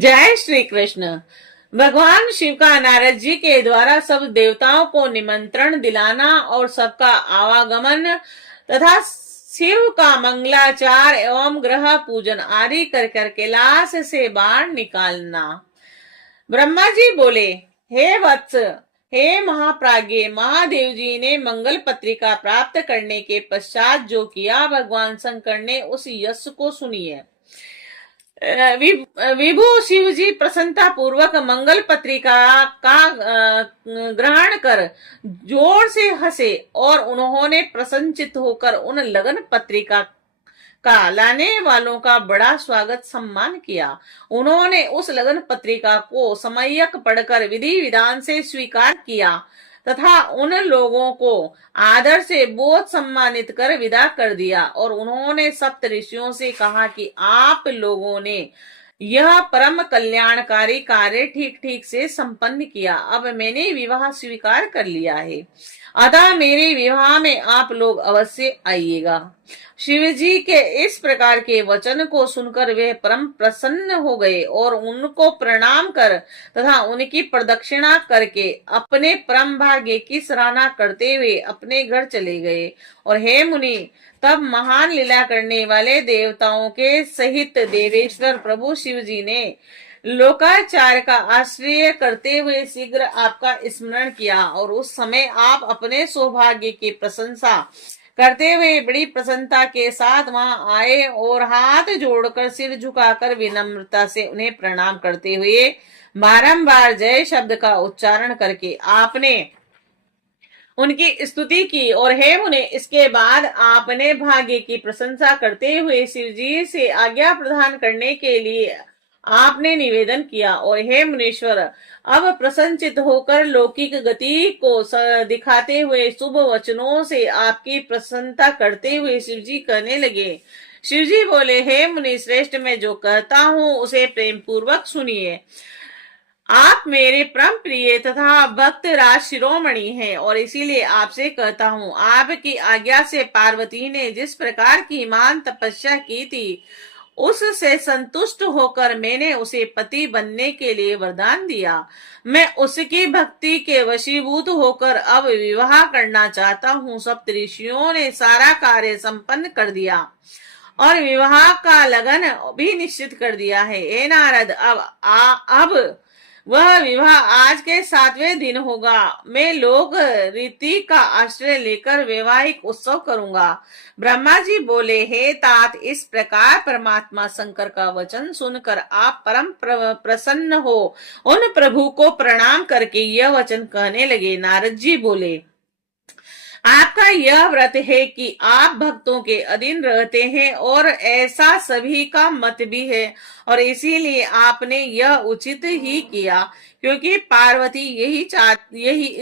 जय श्री कृष्ण। भगवान शिव का नारद जी के द्वारा सब देवताओं को निमंत्रण दिलाना और सबका आवागमन तथा शिव का मंगलाचार एवं ग्रह पूजन आदि कर कर कैलाश से बाहर निकालना। ब्रह्मा जी बोले, हे वत्स, हे महाप्राज्ञ, महादेव जी ने मंगल पत्रिका प्राप्त करने के पश्चात जो किया, भगवान शंकर ने उस यश को सुनिए। विभु शिव जी प्रसन्नता पूर्वक मंगल पत्रिका का ग्रहण कर जोर से हंसे और उन्होंने प्रसन्नचित्त होकर उन लगन पत्रिका का लाने वालों का बड़ा स्वागत सम्मान किया। उन्होंने उस लगन पत्रिका को सम्यक पढ़कर विधि विधान से स्वीकार किया तथा उन लोगों को आदर से बहुत सम्मानित कर विदा कर दिया और उन्होंने सप्त ऋषियों से कहा कि आप लोगों ने यह परम कल्याणकारी कार्य ठीक ठीक से संपन्न किया। अब मैंने विवाह स्वीकार कर लिया है, अतः मेरे विवाह में आप लोग अवश्य आइएगा। शिव जी के इस प्रकार के वचन को सुनकर वे परम प्रसन्न हो गए और उनको प्रणाम कर तथा उनकी प्रदक्षिणा करके अपने परम भाग्य की सराहना करते हुए अपने घर चले गए। और हे मुनि, तब महान लीला करने वाले देवताओं के सहित देवेश्वर प्रभु शिव जी ने लोकाचार का आश्रय करते हुए शीघ्र आपका स्मरण किया और उस समय आप अपने सौभाग्य की प्रशंसा करते हुए बड़ी प्रसन्नता के साथ वहां आए और हाथ जोड़कर सिर झुकाकर विनम्रता से उन्हें प्रणाम करते हुए बारंबार जय शब्द का उच्चारण करके आपने उनकी स्तुति की। और हे मुने, इसके बाद आपने भाग्य की प्रशंसा करते हुए शिव जी से आज्ञा प्रदान करने के लिए आपने निवेदन किया। और हे मुनीश्वर, अब प्रसन्नचित होकर लौकिक गति को दिखाते हुए शुभ वचनों से आपकी प्रसन्नता करते हुए शिव जी कहने लगे। शिव जी बोले, हे मुनि श्रेष्ठ, मैं जो कहता हूँ उसे प्रेम पूर्वक सुनिए। आप मेरे परम प्रिय तथा भक्त राज शिरोमणि हैं और इसीलिए आपसे कहता हूँ, आपकी आज्ञा से पार्वती ने जिस प्रकार की महान तपस्या की थी, उससे संतुष्ट होकर मैंने उसे पति बनने के लिए वरदान दिया। मैं उसकी भक्ति के वशीभूत होकर अब विवाह करना चाहता हूँ। सप्त ऋषियों ने सारा कार्य संपन्न कर दिया और विवाह का लगन भी निश्चित कर दिया है। हे नारद, अब वह विवाह आज के 7वें दिन होगा। मैं लोक रीति का आश्रय लेकर वैवाहिक उत्सव करूंगा। ब्रह्मा जी बोले, हे तात, इस प्रकार परमात्मा शंकर का वचन सुनकर आप परम प्रसन्न हो उन प्रभु को प्रणाम करके यह वचन कहने लगे। नारद जी बोले, आपका यह व्रत है कि आप भक्तों के अधीन रहते हैं और ऐसा सभी का मत भी है और इसीलिए आपने यह उचित ही किया, क्योंकि पार्वती यही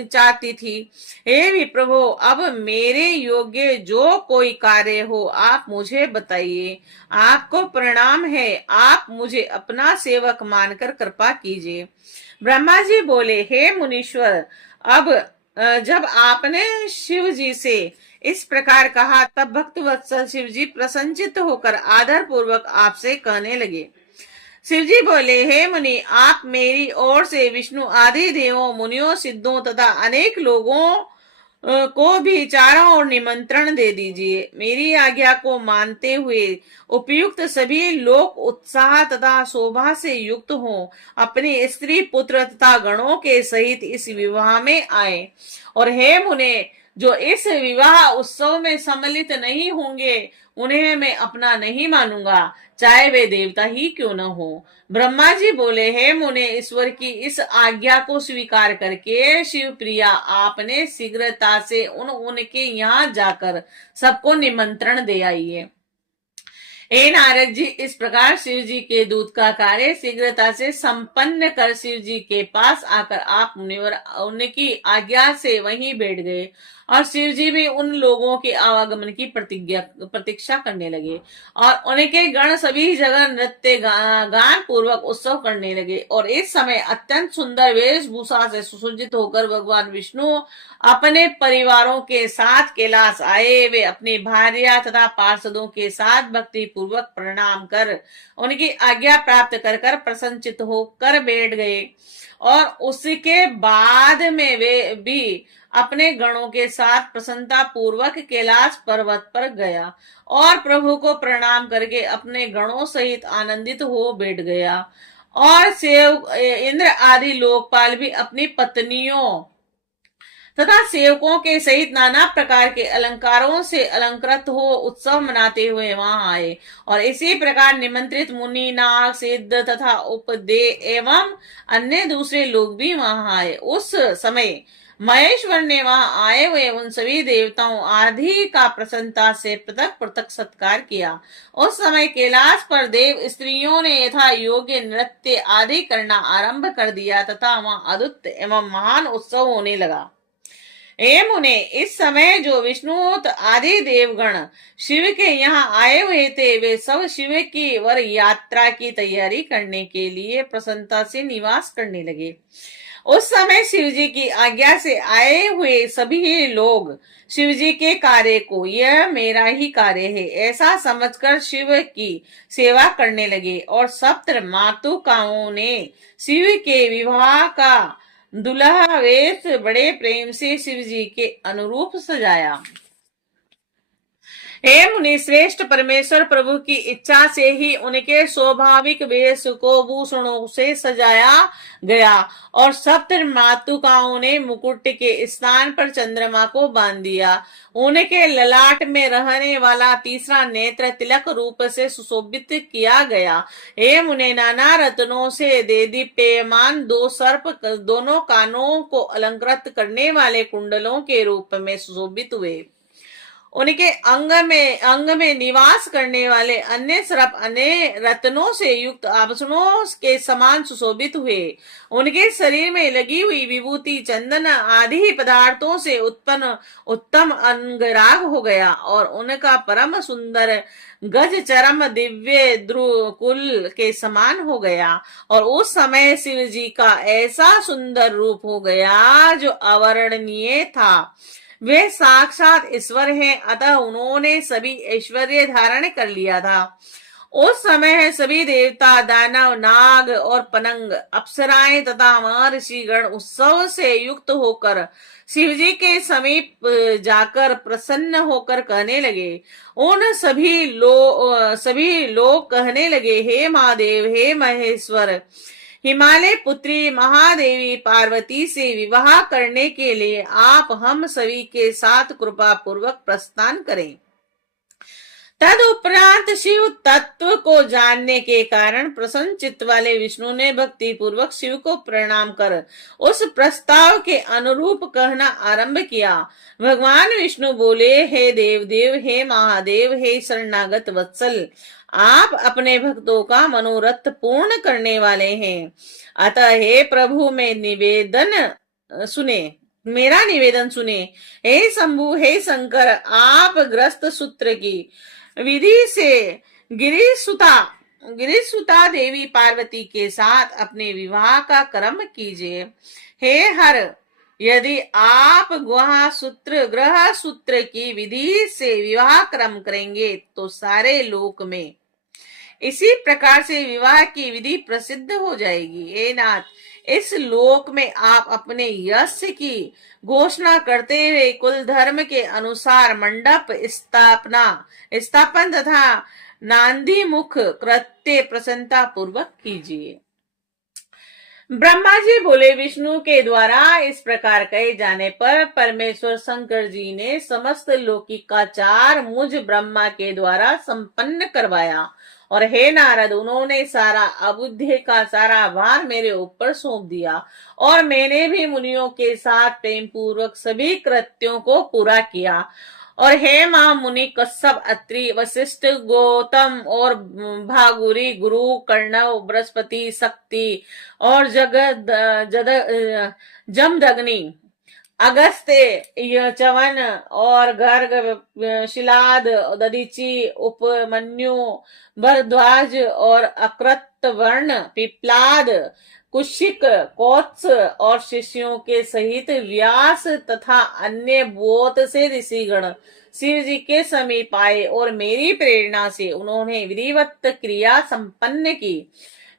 चाहती थी। हे विप्रभो, अब मेरे योग्य जो कोई कार्य हो आप मुझे बताइए। आपको प्रणाम है, आप मुझे अपना सेवक मानकर कृपा कीजिए। ब्रह्मा जी बोले, हे मुनीश्वर, अब जब आपने शिव जी से इस प्रकार कहा, तब भक्त वत्सल शिव जी प्रसन्नचित्त होकर आदर पूर्वक आपसे कहने लगे। शिव जी बोले, हे मुनि, आप मेरी ओर से विष्णु आदि देवों, मुनियों, सिद्धों तथा अनेक लोगों को भी चारों ओर निमंत्रण दे दीजिए। मेरी आज्ञा को मानते हुए उपयुक्त सभी लोग उत्साह तथा शोभा से युक्त हों, अपने स्त्री पुत्र तथा गणों के सहित इस विवाह में आए। और हे मुने, जो इस विवाह उत्सव में सम्मिलित नहीं होंगे उन्हें मैं अपना नहीं मानूंगा, चाहे वे देवता ही क्यों न हो। ब्रह्मा जी बोले, हे मुने, ईश्वर की इस आज्ञा को स्वीकार करके शिव प्रिया आपने शीघ्रता से उनके यहाँ जाकर सबको निमंत्रण दे आइए। हे नारद जी, इस प्रकार शिव जी के दूत का कार्य शीघ्रता से संपन्न कर शिव जी के पास आकर आप मुनिवर उनकी आज्ञा से वहीं बैठ गए और शिव जी भी उन लोगों के आवागमन की प्रतीक्षा करने लगे और उनके गण सभी जगह नृत्य गान पूर्वक उत्सव करने लगे। और इस समय अत्यंत सुंदर वेशभूषा से सुसज्जित होकर भगवान विष्णु अपने परिवारों के साथ कैलाश आए। वे अपनी भार्या तथा पार्षदों के साथ भक्ति पूर्वक प्रणाम कर उनकी आज्ञा प्राप्त कर कर प्रसन्नचित्त होकर बैठ गए। और उसके बाद में वे भी अपने गणों के साथ प्रसन्नता पूर्वक कैलाश पर्वत पर गया और प्रभु को प्रणाम करके अपने गणों सहित आनंदित हो बैठ गया। और इंद्र आदि लोकपाल भी अपनी पत्नियों तथा सेवकों के सहित नाना प्रकार के अलंकारों से अलंकृत हो उत्सव मनाते हुए वहां आए। और इसी प्रकार निमंत्रित मुनि, नाग, सिद्ध तथा उपदे एवं अन्य दूसरे लोग भी वहां आए। उस समय महेश्वर ने वहां आए हुए उन सभी देवताओं आदि का प्रसन्नता से पृथक पृथक सत्कार किया। उस समय कैलाश पर देव स्त्रियों ने यथा योग्य नृत्य आदि करना आरंभ कर दिया तथा वहां अद्भुत एवं महान उत्सव होने लगा। मुने, इस समय जो विष्णु आदि देवगण शिव के यहाँ आए हुए थे वे सब शिव की वर यात्रा की तैयारी करने के लिए प्रसन्नता से निवास करने लगे। उस समय शिव जी की आज्ञा से आए हुए सभी लोग शिव जी के कार्य को यह मेरा ही कार्य है ऐसा समझकर शिव की सेवा करने लगे। और सप्त मातुकाओं ने शिव के विवाह का दुल्हा वेश बड़े प्रेम से शिव जी के अनुरूप सजाया। हे मुनि श्रेष्ठ, परमेश्वर प्रभु की इच्छा से ही उनके स्वाभाविक वेश को भूषणों से सजाया गया। और सप्त मातुकाओं ने मुकुट के स्थान पर चंद्रमा को बांध दिया। उनके ललाट में रहने वाला तीसरा नेत्र तिलक रूप से सुशोभित किया गया। हे मुने, नाना रत्नों से देदीप्यमान दो सर्प दोनों कानों को अलंकृत करने वाले कुंडलों के रूप में सुशोभित हुए। उनके अंग में निवास करने वाले अन्य सर्प अन्य रत्नों से युक्त आभूषणों के समान सुशोभित हुए। उनके शरीर में लगी हुई विभूति, चंदन आदि पदार्थों से उत्पन्न उत्तम अंगराग हो गया। और उनका परम सुंदर गज चरम दिव्य द्रुकुल के समान हो गया। और उस समय शिव जी का ऐसा सुंदर रूप हो गया जो अवर्णनीय था। वे साक्षात ईश्वर हैं, अतः उन्होंने सभी ऐश्वर्य धारण कर लिया था। उस समय सभी देवता, दानव, नाग और पनंग, अप्सराएं तथा महर्षिगण उत्सव से युक्त होकर शिवजी के समीप जाकर प्रसन्न होकर कहने लगे। उन सभी लोग कहने लगे, हे महादेव, हे महेश्वर, हिमालय पुत्री महादेवी पार्वती से विवाह करने के लिए आप हम सभी के साथ कृपा पूर्वक प्रस्थान करें। तदुपरांत शिव तत्व को जानने के कारण प्रसन्न चित्त वाले विष्णु ने भक्ति पूर्वक शिव को प्रणाम कर उस प्रस्ताव के अनुरूप कहना आरंभ किया। भगवान विष्णु बोले, हे देवदेव, हे महादेव, हे शरणागत वत्सल, आप अपने भक्तों का मनोरथ पूर्ण करने वाले हैं। अतः हे प्रभु मेरा निवेदन सुने। हे शंभु, हे शंकर, आप ग्रस्त सूत्र की विधि से गिरिसुता देवी पार्वती के साथ अपने विवाह का कर्म कीजिए। हे हर, यदि आप ग्रह सूत्र की विधि से विवाह कर्म करेंगे तो सारे लोक में इसी प्रकार से विवाह की विधि प्रसिद्ध हो जाएगी। हे नाथ, इस लोक में आप अपने यश की घोषणा करते हुए कुल धर्म के अनुसार मंडप स्थापन तथा नांदी मुख कृत्य प्रसन्नता पूर्वक कीजिए। ब्रह्मा जी बोले, विष्णु के द्वारा इस प्रकार कहे जाने पर परमेश्वर शंकर जी ने समस्त लौकिकाचार मुझ ब्रह्मा के द्वारा संपन्न करवाया। और हे नारद, उन्होंने सारा अबुद्धि का सारा भार मेरे ऊपर सौंप दिया और मैंने भी मुनियों के साथ प्रेम पूर्वक सभी कृत्यों को पूरा किया। और हे महामुनि कश्यप, अत्रि, वशिष्ठ, गौतम और भागुरी, गुरु, कर्णव, बृहस्पति, शक्ति और जमदग्नि अगस्त्य, च्यवन और गर्ग, शिलाद, दधीचि, उपमन्यु, भरद्वाज और अकृतवर्ण, पिप्लाद, कुशिक, कौत्स और शिष्यों के सहित व्यास तथा अन्य बहुत से ऋषिगण शिव जी के समीप आए और मेरी प्रेरणा से उन्होंने विधिवत क्रिया संपन्न की।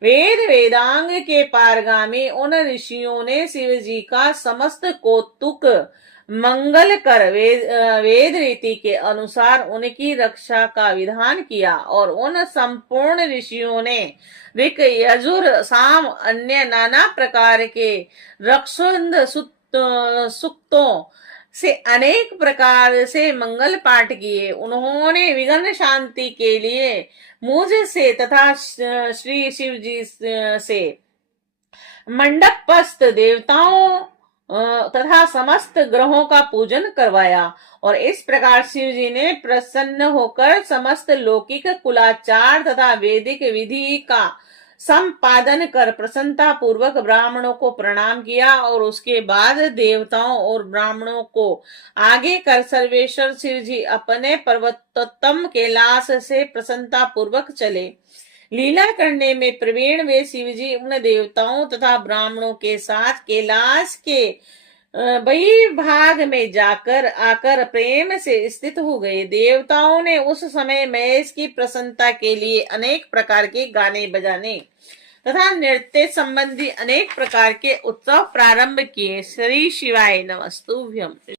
वेद वेदांग के पारगामी उन ऋषियों ने शिव जी का समस्त कौतुक मंगल कर वेद रीति के अनुसार उनकी रक्षा का विधान किया और उन संपूर्ण ऋषियों ने ऋक, यजुर, साम अन्य नाना प्रकार के रक्षोन्द सूक्तों से अनेक प्रकार से मंगल पाठ किए। उन्होंने विघ्न शांति के लिए मुझ से तथा श्री शिव जी से मंडपस्थ देवताओं तथा समस्त ग्रहों का पूजन करवाया और इस प्रकार शिव जी ने प्रसन्न होकर समस्त लौकिक कुलाचार तथा वैदिक विधि का संपादन कर प्रसन्नता पूर्वक ब्राह्मणों को प्रणाम किया और उसके बाद देवताओं और ब्राह्मणों को आगे कर सर्वेश्वर शिव जी अपने पर्वतोत्तम कैलाश से प्रसन्नता पूर्वक चले। लीला करने में प्रवीण वे शिव जी उन देवताओं तथा ब्राह्मणों के साथ कैलाश के बही भाग में जाकर आकर प्रेम से स्थित हो गए। देवताओं ने उस समय महेश की प्रसन्नता के लिए अनेक प्रकार के गाने बजाने तथा नृत्य संबंधी अनेक प्रकार के उत्सव प्रारंभ किए। श्री शिवाय नमस्तुभ्यम।